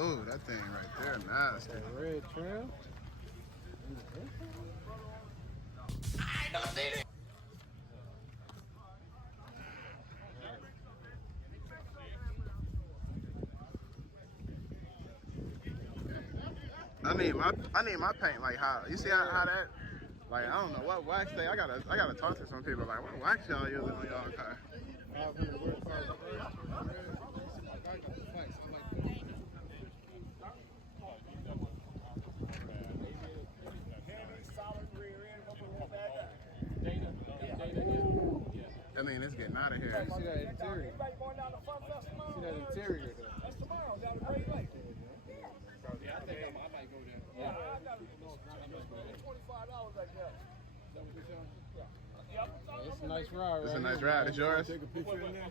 Oh, that thing right there, nasty. That red trim. I need my paint like how you see how that like I don't know what wax they I gotta talk to some people like what wax y'all using on y'all car. I mean, it's getting out of here. You see that interior? See that interior there? That's tomorrow. Down the Great Lake. Yeah, I think I might go there. Yeah, I got $25 like that. Is that what you're saying? Yeah. It's a nice ride, right? It's a nice ride. It's yours? Take a picture in there.